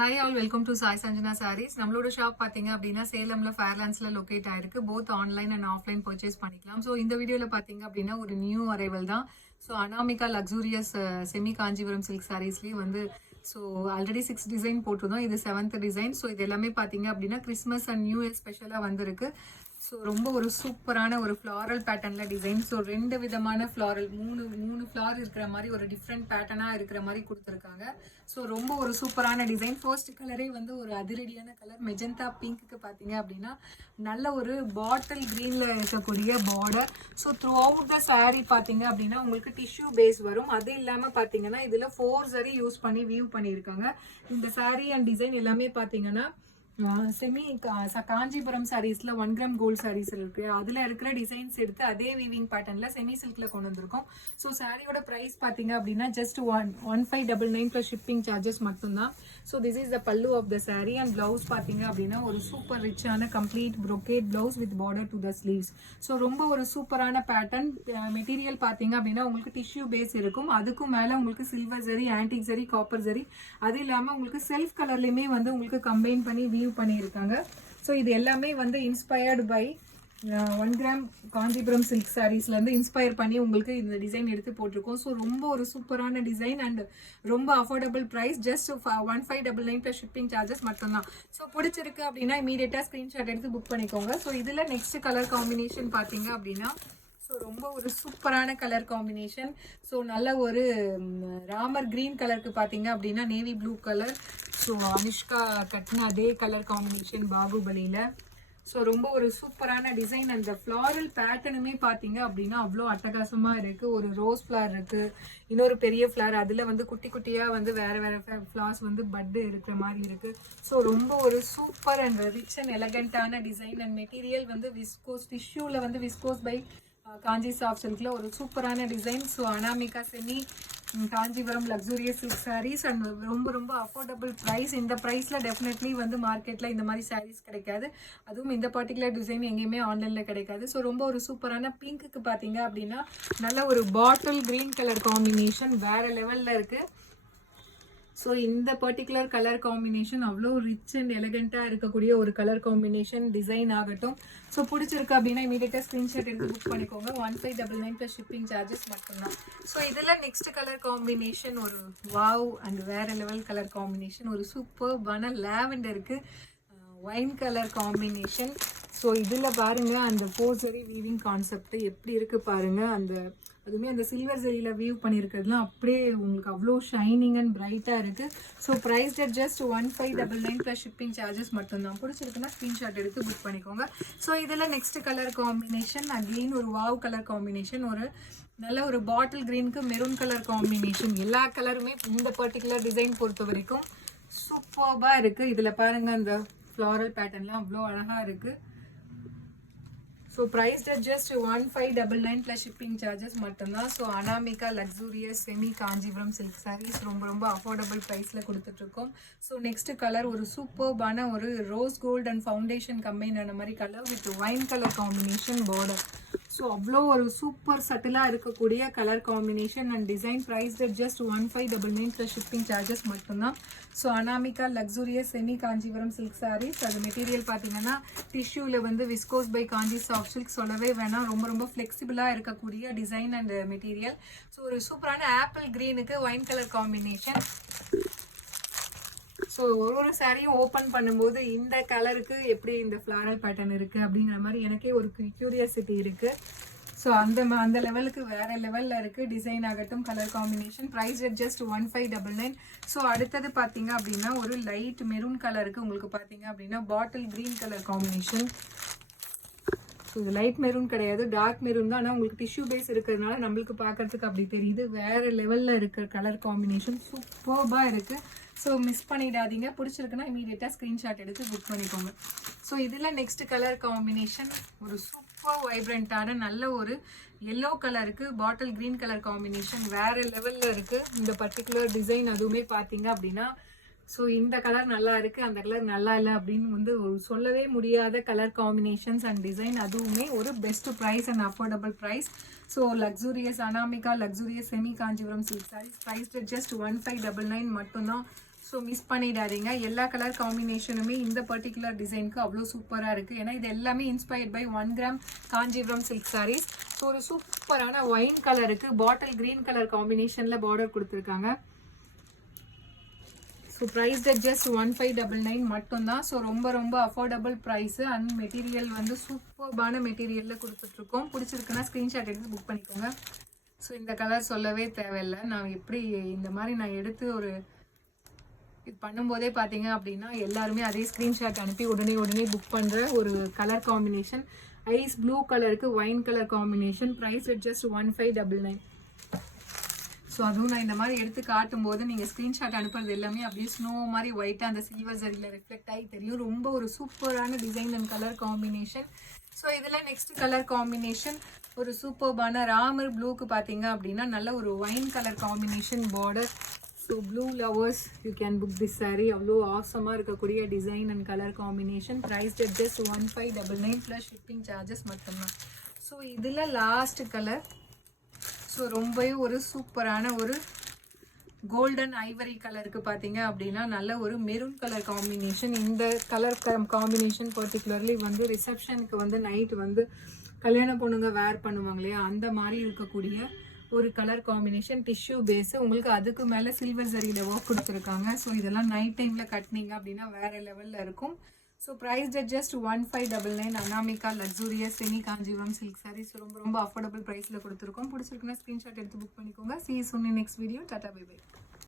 Hi all welcome to Sai Sanjana sarees. நம்மளோட shop பார்த்தீங்க அப்படின்னா சேலம்ல ஃபேர்லாண்ட்ஸ்ல லொக்கேட் ஆயிருக்கு. Both online and offline purchase பண்ணிக்கலாம். ஸோ இந்த வீடியோவில் பார்த்தீங்க அப்படின்னா ஒரு நியூ அரைவல் தான். So Anamika luxurious semi Kanchipuram silk சாரீஸ்லேயே வந்து ஸோ ஆல்ரெடி 6 டிசைன் போட்டிருந்தோம். இது 7th டிசைன். ஸோ இது எல்லாமே பார்த்தீங்க அப்படின்னா கிறிஸ்மஸ் அண்ட் நியூ இயர் ஸ்பெஷலாக வந்திருக்கு. ஸோ ரொம்ப ஒரு சூப்பரான ஒரு ஃப்ளாரல் பேட்டர்னில் டிசைன். ஸோ 2 விதமான ஃப்ளாரல் மூணு ஃப்ளார் இருக்கிற மாதிரி ஒரு டிஃப்ரெண்ட் பேட்டர்னாக இருக்கிற மாதிரி கொடுத்துருக்காங்க. ஸோ ரொம்ப ஒரு சூப்பரான டிசைன். ஃபர்ஸ்ட் கலரே வந்து ஒரு அதிரடியான கலர் மெஜந்தா பிங்க்கு பார்த்தீங்க அப்படின்னா நல்ல ஒரு பாட்டில் க்ரீனில் இருக்கக்கூடிய border. So through out the sari பார்த்தீங்க அப்படின்னா உங்களுக்கு டிஷ்யூ பேஸ் வரும். அது இல்லாமல் பார்த்தீங்கன்னா இதில் 4 சரி யூஸ் பண்ணி வியூ பண்ணியிருக்காங்க. இந்த சாரீ அண்ட் டிசைன் எல்லாமே பார்த்தீங்கன்னா செமி காஞ்சிபுரம் சாரீஸ்ல 1 கிராம் கோல்ட் சாரீஸ் இருக்கு. அதுல இருக்கிற டிசைன்ஸ் எடுத்து அதே வீவிங் பேட்டர்ன்ல செமி சில்க்ல கொண்டு வந்திருக்கோம். ஸோ சாரியோட பிரைஸ் பாத்தீங்க அப்படின்னா ஜஸ்ட் 1599 பிளஸ் ஷிப்பிங் சார்ஜஸ் மட்டும்தான். So this is the pallu of the saree and blouse பாத்தீங்க அப்படின்னா ஒரு சூப்பர் ரிச்சான complete brocade blouse with border to the sleeves. So ரொம்ப ஒரு சூப்பரான பேட்டர்ன். மெட்டீரியல் பாத்தீங்க அப்படின்னா உங்களுக்கு டிஷ்யூ பேஸ் இருக்கும். அதுக்கும் மேல உங்களுக்கு silver zari, antique zari, copper zari, அது இல்லாம உங்களுக்கு செல்ஃப் கலர்லயுமே வந்து உங்களுக்கு கம்பைன் பண்ணி வியூ பண்ணியிருக்காங்க. ஸோ இது எல்லாமே வந்து inspired by 1 gram Kanchipuram silk சாரீஸ்ல இருந்து இன்ஸ்பயர் பண்ணி உங்களுக்கு இந்த டிசைன் எடுத்து போட்டிருக்கோம். ஸோ ரொம்ப ஒரு சூப்பரான டிசைன் அண்ட் ரொம்ப affordable price. Just 1599 plus shipping charges மட்டும்தான். ஸோ பிடிச்சிருக்கு அப்படின்னா இமீடியட்டா ஸ்கிரீன்ஷாட் எடுத்து புக் பண்ணிக்கோங்க. ஸோ இதுல நெக்ஸ்ட் கலர் காம்பினேஷன் பாத்தீங்க அப்படின்னா ஸோ ரொம்ப ஒரு சூப்பரான கலர் காம்பினேஷன். ஸோ நல்ல ஒரு ராமர் கிரீன் கலருக்கு பார்த்தீங்க அப்படின்னா navy blue colour. So Anushka கட்டின அதே கலர் காம்பினேஷன் பாகுபலியில். ஸோ ரொம்ப ஒரு சூப்பரான டிசைன். அந்த ஃப்ளாரல் பேட்டர்னுமே பார்த்தீங்க அப்படின்னா அவ்வளோ அட்டகாசமாக இருக்குது. ஒரு ரோஸ் ஃப்ளார் இருக்குது, இன்னொரு பெரிய ஃப்ளார், அதில் வந்து குட்டி குட்டியாக வந்து வேறு வேறு ஃப்ளார்ஸ் வந்து பட்டு இருக்கிற மாதிரி இருக்குது. ஸோ ரொம்ப ஒரு சூப்பர் அண்ட் ரிச் அண்ட் எலகண்டான டிசைன் அண்ட் மெட்டீரியல் வந்து விஸ்கோஸ் டிஷ்யூவில் வந்து விஸ்கோஸ் பை காஞ்சி சாஃப்ட் சில்க்ல ஒரு சூப்பரான design. So Anamika semi Kanchipuram luxurious silk sarees and ரொம்ப ரொம்ப அஃபோர்டபுள் ப்ரைஸ். இந்த ப்ரைஸில் டெஃபினெட்லி வந்து மார்க்கெட்டில் இந்த மாதிரி சாரீஸ் கிடைக்காது. அதுவும் இந்த பர்டிகுலர் டிசைன் எங்கேயுமே ஆன்லைனில் கிடைக்காது. ஸோ ரொம்ப ஒரு சூப்பரான பிங்க்குக்கு பார்த்தீங்க அப்படின்னா நல்ல ஒரு பாட்டில் கிரீன் கலர் காம்பினேஷன் வேறு லெவலில் இருக்குது. ஸோ இந்த பர்டிகுலர் கலர் காம்பினேஷன் அவ்வளோ ரிச் அண்ட் எலகெண்ட்டாக இருக்கக்கூடிய ஒரு கலர் காம்பினேஷன் டிசைன் ஆகட்டும். ஸோ பிடிச்சிருக்கு அப்படின்னா இமீடியட்டாக ஸ்க்ரீன்ஷாட் எடுத்து புக் பண்ணிக்கோங்க. 1599 ப்ளஸ் ஷிப்பிங் சார்ஜஸ் மட்டும்தான். ஸோ இதில் நெக்ஸ்ட் கலர் காம்பினேஷன் ஒரு வாவ் அண்ட் வேறு லெவல் கலர் காம்பினேஷன். ஒரு சூப்பர்பான லாவெண்டருக்கு ஒயின் கலர் காம்பினேஷன். ஸோ இதில் பாருங்கள் அந்த 4 சரி வீவிங் கான்செப்ட் எப்படி இருக்குது பாருங்கள். அதுவுமே அந்த சில்வர் ஜரியில் வியூ பண்ணியிருக்கிறதுலாம் அப்படியே உங்களுக்கு அவ்வளோ ஷைனிங் அண்ட் பிரைட்டாக இருக்குது. So price just 1599 plus shipping charges மட்டும்தான். பிடிச்சிருக்குன்னா ஸ்க்ரீன்ஷாட் எடுத்து புக் பண்ணிக்கோங்க. ஸோ இதில் நெக்ஸ்ட் கலர் காம்பினேஷன் அகெயின் ஒரு வாவ் கலர் காம்பினேஷன். ஒரு நல்ல ஒரு பாட்டில் க்ரீனுக்கு மெரூன் கலர் காம்பினேஷன். எல்லா கலருமே இந்த பர்டிகுலர் டிசைன் பொறுத்த வரைக்கும் சூப்பர்பாக இருக்குது. இதில் பாருங்கள் அந்த ஃப்ளாரல் பேட்டர்ன்லாம் அவ்வளோ அழகாக இருக்குது. So price just 1599 plus shipping charges மட்டும்தான். So Anamika luxurious semi Kanchipuram silk saris ரொம்ப ரொம்ப அஃபோர்டபுள் ப்ரைஸில் கொடுத்துட்ருக்கோம். ஸோ நெக்ஸ்ட் கலர் ஒரு சூப்பர்பான ஒரு rose gold and foundation combine ஆன மாதிரி colour with wine colour combination border. So அவ்வளோ ஒரு சூப்பர் சட்டிலாக இருக்கக்கூடிய colour combination and design. Price just 1599 plus shipping charges மட்டும்தான். So Anamika luxurious semi Kanchipuram silk sarees. அது மெட்டீரியல் பார்த்தீங்கன்னா டிஷ்யூவில் வந்து viscose by Kanchi soft silk சொல்லவே வேணாம். ரொம்ப ரொம்ப ஃப்ளெக்சிபிளாக இருக்கக்கூடிய டிசைன் அண்ட் மெட்டீரியல். ஸோ ஒரு சூப்பரான ஆப்பிள் க்ரீனுக்கு ஒயின் கலர் காம்பினேஷன். ஸோ ஒரு சாரியும் ஓப்பன் பண்ணும்போது இந்த கலருக்கு எப்படி இந்த ஃப்ளாரல் பேட்டர்ன் இருக்குது அப்படிங்கிற மாதிரி எனக்கே ஒரு க்யூரியாசிட்டி இருக்குது. ஸோ அந்த லெவலுக்கு வேறு லெவலில் இருக்குது டிசைன் ஆகட்டும் colour combination. Price just 1599. So அடுத்தது பார்த்தீங்க அப்படின்னா ஒரு லைட் மெரூன் கலருக்கு உங்களுக்கு பார்த்தீங்க அப்படின்னா bottle green colour combination. So இது லைட் மெரூன் கிடையாது, டார்க் மெரூன் தான். ஆனால் உங்களுக்கு டிஷ்யூ பேஸ் இருக்கிறதுனால நம்மளுக்கு பார்க்கறதுக்கு அப்படி தெரியுது. வேறு லெவலில் இருக்கிற கலர் காம்பினேஷன் சூப்பர்பாக இருக்குது. ஸோ மிஸ் பண்ணிடாதீங்க. பிடிச்சிருக்குன்னா இமீடியட்டாக ஸ்க்ரீன்ஷாட் எடுத்து புக் பண்ணிக்கோங்க. ஸோ இதில் நெக்ஸ்ட் கலர் காம்பினேஷன் ஒரு சூப்பர் வைப்ரண்ட்டான நல்ல ஒரு எல்லோ கலருக்கு பாட்டில் க்ரீன் கலர் காம்பினேஷன் வேறு லெவலில் இருக்குது இந்த பர்டிகுலர் டிசைன். அதுவுமே பார்த்தீங்க அப்படின்னா ஸோ இந்த கலர் நல்லா இருக்குது, அந்த கலர் நல்லா இல்லை அப்படின்னு வந்து சொல்லவே முடியாத கலர் காம்பினேஷன்ஸ் அண்ட் டிசைன். அதுவுமே ஒரு best price and affordable price. So luxurious Anamika luxurious semi Kanchipuram silk saris price just 1599 மட்டும்தான். ஸோ மிஸ் பண்ணிடாதீங்க. எல்லா கலர் காம்பினேஷனுமே இந்த பர்டிகுலர் டிசைனுக்கு அவ்வளோ சூப்பராக இருக்குது. ஏன்னா இது எல்லாமே inspired by 1 gram Kanchipuram silk saris. So ஒரு சூப்பரான ஒயின் கலருக்கு பாட்டில் கிரீன் கலர் காம்பினேஷனில் பார்டர் கொடுத்துருக்காங்க. ஸோ ப்ரைஸ் ஜஸ்ட் 1599 மட்டும்தான். ஸோ ரொம்ப ரொம்ப அஃபோர்டபுள் ப்ரைஸு அண்ட் மெட்டீரியல் வந்து சூப்பர்பான மெட்டீரியலில் கொடுத்துட்ருக்கோம். பிடிச்சிருக்குன்னா ஸ்க்ரீன்ஷாட் எடுத்து புக் பண்ணிக்கோங்க. ஸோ இந்த கலர் சொல்லவே தேவையில்லை. நான் எப்படி இந்த மாதிரி நான் எடுத்து ஒரு இது பண்ணும்போதே பார்த்தீங்க அப்படின்னா எல்லாருமே அதே ஸ்க்ரீன்ஷாட் அனுப்பி உடனே புக் பண்ணுற ஒரு கலர் காம்பினேஷன். ஐஸ் ப்ளூ கலருக்கு wine colour combination. Price just 1599. So அதுவும் நான் இந்த மாதிரி எடுத்து காட்டும்போது நீங்கள் ஸ்க்ரீன்ஷாட் அனுப்புறது எல்லாமே அப்படியே ஸ்னோ மாதிரி ஒயிட்டாக அந்த சில்வர் சரியில் ரிஃப்ளெக்ட் ஆகி தெரியும். ரொம்ப ஒரு சூப்பரான design and colour combination. So இதில் நெக்ஸ்ட் கலர் காம்பினேஷன் ஒரு சூப்பர்பான ராமர் ப்ளூக்கு பார்த்தீங்க அப்படின்னா நல்ல ஒரு wine colour combination border. So blue lovers you can book this sari. அவ்வளோ ஆசமாக இருக்கக்கூடிய design and colour combination. Price just 1599 plus shipping charges மட்டும்தான். ஸோ இதில் லாஸ்ட் கலர் ஸோ ரொம்பவே ஒரு சூப்பரான ஒரு கோல்டன் ஐவரி கலருக்கு பார்த்தீங்க அப்படின்னா நல்ல ஒரு மெரூன் கலர் காம்பினேஷன். இந்த கலர் காம்பினேஷன் பர்டிகுலர்லி வந்து ரிசப்ஷனுக்கு வந்து நைட் வந்து கல்யாண பொண்ணுங்க வேர் பண்ணுவாங்க இல்லையா, அந்த மாதிரி இருக்கக்கூடிய ஒரு கலர் காம்பினேஷன். டிஷ்யூ பேஸு உங்களுக்கு அதுக்கு மேலே சில்வர் சரியில் ஒர்க் கொடுத்துருக்காங்க. ஸோ இதெல்லாம் நைட் டைமில் கட்டினீங்க அப்படின்னா வேறு லெவலில் இருக்கும். So price just 1599 Anamika luxurious semi Kanchipuram silk saris. ரொம்ப ரொம்ப அஃபோர்டபுள் ப்ரைஸில் கொடுத்துருக்கோம். பிடிச்சிருக்குன்னா ஸ்க்ரீன்ஷாட் எடுத்து புக் பண்ணிக்கோங்க. See you soon in next video. Tata, bye bye.